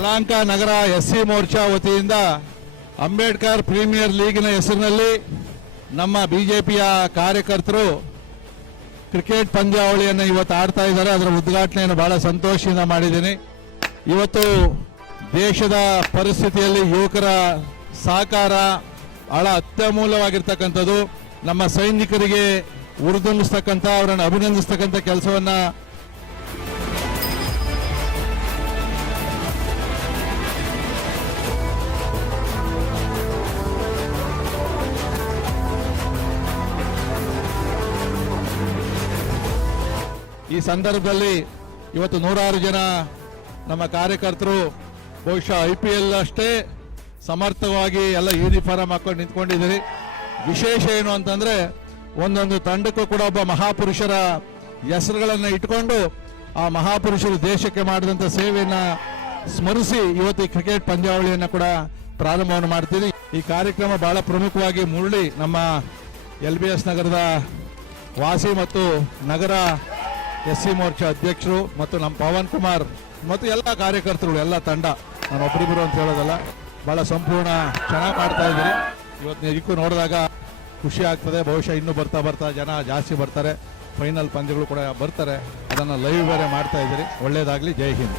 ಯಲಹಂಕ ನಗರ S C ಮೋರ್ಚಾ ವತಿಯಿಂದ ಅಂಬೇಡ್ಕರ್ ಪ್ರೀಮಿಯರ್ ಲೀಗಿನ ಹೆಸರಿನಲ್ಲಿ ನಮ್ಮ ಬಿಜೆಪಿಯ ಕಾರ್ಯಕರ್ತರು ಕ್ರಿಕೆಟ್ ಪಂದ್ಯಾವಳಿಯನ್ನು ಇವತ್ತು ಆಡ್ತಾ ಇದ್ದಾರೆ. ಅದರ ಉದ್ಘಾಟನೆಯನ್ನು ಬಹಳ ಸಂತೋಷದಿಂದ ಮಾಡಿದ್ದೀನಿ. ಇವತ್ತು ದೇಶದ ಪರಿಸ್ಥಿತಿಯಲ್ಲಿ ಯುವಕರ ಸಹಕಾರ ಬಹಳ ಅತ್ಯಮೂಲ್ಯವಾಗಿರ್ತಕ್ಕಂಥದ್ದು. ನಮ್ಮ ಸೈನಿಕರಿಗೆ ಉರಿದುಂಬಿಸ್ತಕ್ಕಂಥ ಅವರನ್ನು ಅಭಿನಂದಿಸ್ತಕ್ಕಂಥ ಕೆಲಸವನ್ನ ಈ ಸಂದರ್ಭದಲ್ಲಿ ಇವತ್ತು ನೂರಾರು ಜನ ನಮ್ಮ ಕಾರ್ಯಕರ್ತರು, ಬಹುಶಃ ಐ ಪಿ ಎಲ್ ಅಷ್ಟೇ ಸಮರ್ಥವಾಗಿ ಎಲ್ಲ ಯೂನಿಫಾರ್ಮ್ ಹಾಕೊಂಡು ನಿಂತ್ಕೊಂಡಿದ್ದೀರಿ. ವಿಶೇಷ ಏನು ಅಂತಂದ್ರೆ ಒಂದೊಂದು ತಂಡಕ್ಕೂ ಕೂಡ ಒಬ್ಬ ಮಹಾಪುರುಷರ ಹೆಸರುಗಳನ್ನು ಇಟ್ಕೊಂಡು ಆ ಮಹಾಪುರುಷರು ದೇಶಕ್ಕೆ ಮಾಡಿದಂಥ ಸೇವೆಯನ್ನು ಸ್ಮರಿಸಿ ಇವತ್ತು ಈ ಕ್ರಿಕೆಟ್ ಪಂದ್ಯಾವಳಿಯನ್ನು ಕೂಡ ಪ್ರಾರಂಭವನ್ನು ಮಾಡ್ತೀವಿ ಈ ಕಾರ್ಯಕ್ರಮ ಬಹಳ ಪ್ರಮುಖವಾಗಿ ಮುರಳಿ ನಮ್ಮ ಎಲ್ ಬಿ ಎಸ್ ನಗರದ ವಾಸಿ ಮತ್ತು ನಗರ ಎಸ್ ಸಿ ಮೋರ್ಚಾ ಅಧ್ಯಕ್ಷರು ಮತ್ತು ನಮ್ಮ ಪವನ್ ಕುಮಾರ್ ಮತ್ತು ಎಲ್ಲ ಕಾರ್ಯಕರ್ತರು ಎಲ್ಲ ತಂಡ. ನಾನು ಒಬ್ಬರಿಬ್ಬರು ಅಂತ ಹೇಳೋದಲ್ಲ, ಬಹಳ ಸಂಪೂರ್ಣ ಚೆನ್ನಾಗಿ ಮಾಡ್ತಾ ಇದ್ದೀರಿ. ಇವತ್ತು ನಿಜಕ್ಕೂ ನೋಡಿದಾಗ ಖುಷಿ ಆಗ್ತದೆ. ಬಹುಶಃ ಇನ್ನೂ ಬರ್ತಾ ಬರ್ತಾ ಜನ ಜಾಸ್ತಿ ಬರ್ತಾರೆ. ಫೈನಲ್ ಪಂದ್ಯಗಳು ಕೂಡ ಬರ್ತಾರೆ. ಅದನ್ನು ಲೈವ್ ಬೇರೆ ಮಾಡ್ತಾ ಇದ್ದೀರಿ. ಒಳ್ಳೆಯದಾಗಲಿ ಜೈ ಹಿಂದ್.